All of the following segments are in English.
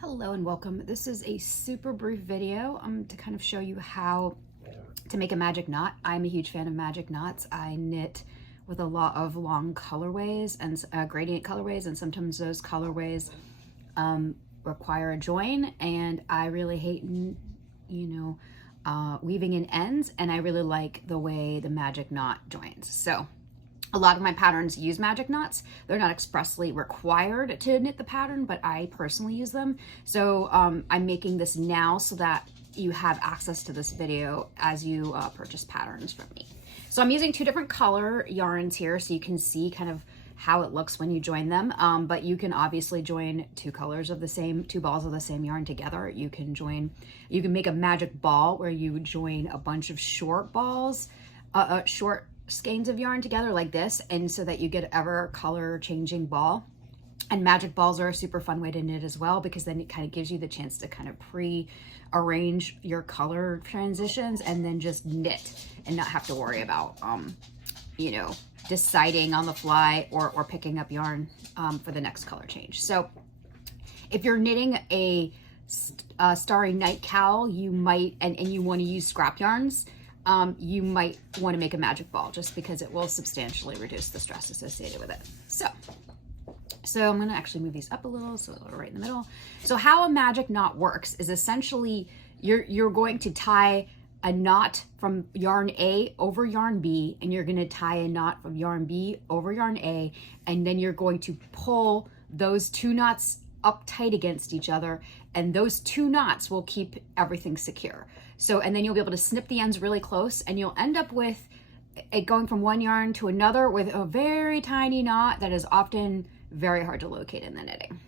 Hello and welcome. This is a super brief video to kind of show you how to make a magic knot. I'm a huge fan of magic knots. I knit with a lot of long colorways and gradient colorways, and sometimes those colorways require a join, and I really hate, weaving in ends, and I really like the way the magic knot joins. So a lot of my patterns use magic knots. They're not expressly required to knit the pattern, but I personally use them. So I'm making this now so that you have access to this video as you purchase patterns from me. So I'm using two different color yarns here so you can see kind of how it looks when you join them. But you can obviously join two balls of the same yarn together. You can make a magic ball where you join a bunch of short balls, short skeins of yarn together like this, and so that you get ever color changing ball. And magic balls are a super fun way to knit as well, because then it kind of gives you the chance to kind of pre-arrange your color transitions and then just knit and not have to worry about deciding on the fly or picking up yarn for the next color change. So if you're knitting a Starry Night cowl, you might and you want to use scrap yarns, you might want to make a magic ball, just because it will substantially reduce the stress associated with it. So I'm going to actually move these up a little so they're right in the middle. So how a magic knot works is essentially you're going to tie a knot from yarn A over yarn B, and you're going to tie a knot from yarn B over yarn A, and then you're going to pull those two knots up tight against each other, and those two knots will keep everything secure. So, and then you'll be able to snip the ends really close, and you'll end up with it going from one yarn to another with a very tiny knot that is often very hard to locate in the knitting.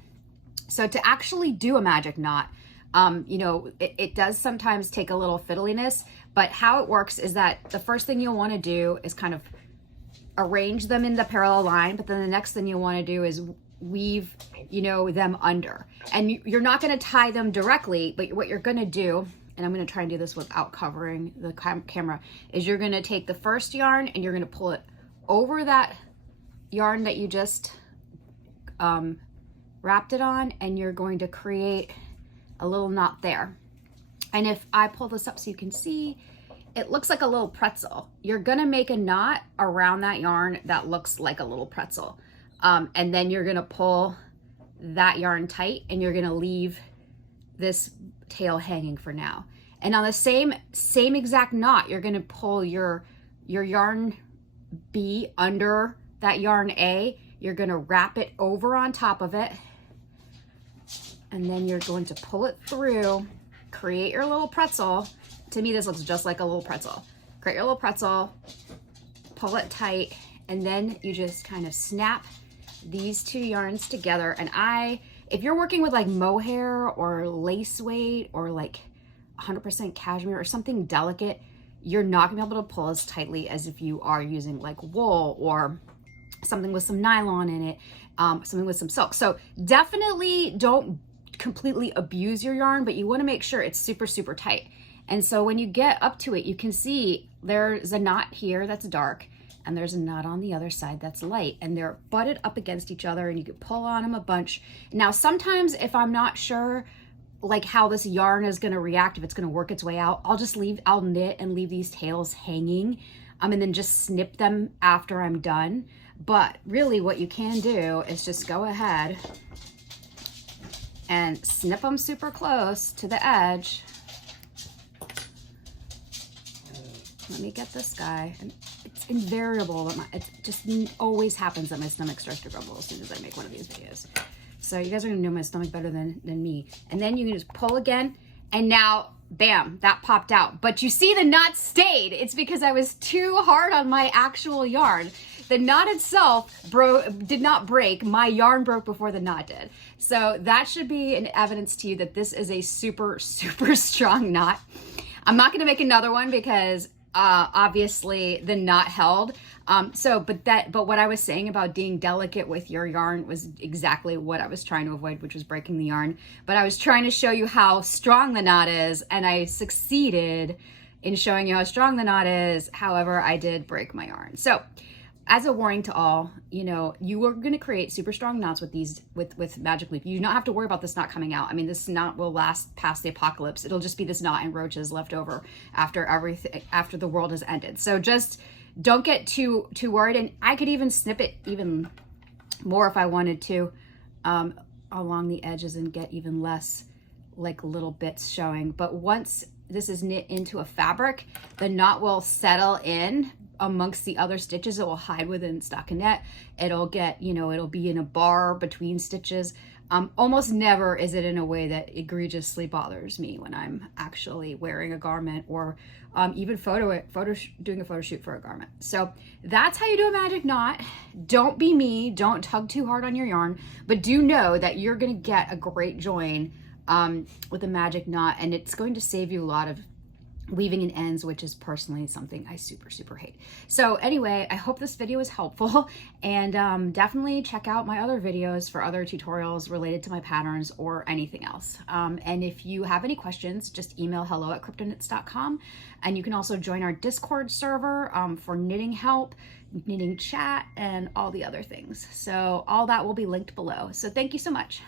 So to actually do a magic knot, it does sometimes take a little fiddliness, but how it works is that the first thing you'll want to do is kind of arrange them in the parallel line, but then the next thing you'll want to do is weave, them under. And you're not going to tie them directly, but what you're going to do, and I'm going to try and do this without covering the camera, is you're going to take the first yarn and you're going to pull it over that yarn that you just wrapped it on, and you're going to create a little knot there. And if I pull this up so you can see, it looks like a little pretzel. You're going to make a knot around that yarn that looks like a little pretzel. And then you're going to pull that yarn tight, and you're going to leave this tail hanging for now. And on the same exact knot, you're going to pull your yarn B under that yarn A. You're going to wrap it over on top of it, and then you're going to pull it through, create your little pretzel. To me, this looks just like a little pretzel. Create your little pretzel, pull it tight, and then you just kind of snap these two yarns together. And if you're working with like mohair or lace weight or like 100% cashmere or something delicate, you're not gonna be able to pull as tightly as if you are using like wool or something with some nylon in it, something with some silk. So definitely don't completely abuse your yarn, but you want to make sure it's super, super tight. And so when you get up to it, you can see there's a knot here that's dark, and there's a knot on the other side that's light, and they're butted up against each other, and you can pull on them a bunch. Now, sometimes if I'm not sure like how this yarn is going to react, if it's going to work its way out, I'll knit and leave these tails hanging, and then just snip them after I'm done. But really what you can do is just go ahead and snip them super close to the edge. Let me get this guy. And it's invariable that it just always happens that my stomach starts to grumble as soon as I make one of these videos. So you guys are gonna know my stomach better than me. And then you can just pull again, and now, bam, that popped out. But you see the knot stayed. It's because I was too hard on my actual yarn. The knot itself did not break. My yarn broke before the knot did. So that should be an evidence to you that this is a super, super strong knot. I'm not gonna make another one because obviously the knot held. But what I was saying about being delicate with your yarn was exactly what I was trying to avoid, which was breaking the yarn. But I was trying to show you how strong the knot is, and I succeeded in showing you how strong the knot is. However, I did break my yarn. So as a warning to all, you know, you are going to create super strong knots with these, with Magic Loop. You do not have to worry about this knot coming out. I mean, this knot will last past the apocalypse. It'll just be this knot and roaches left over after everything, after the world has ended. So just don't get too worried. And I could even snip it even more if I wanted to, along the edges and get even less like little bits showing. But once this is knit into a fabric, the knot will settle in amongst the other stitches. It will hide within stockinette. It'll get, you know, it'll be in a bar between stitches. Almost never is it in a way that egregiously bothers me when I'm actually wearing a garment or even doing a photo shoot for a garment. So that's how you do a magic knot. Don't be me. Don't tug too hard on your yarn, but do know that you're going to get a great join with a magic knot, and it's going to save you a lot of weaving in ends, which is personally something I super hate. So anyway, I hope this video was helpful, and definitely check out my other videos for other tutorials related to my patterns or anything else. And if you have any questions, just email hello@cryptoknits.com, and you can also join our Discord server for knitting help, knitting chat, and all the other things. So all that will be linked below. So thank you so much.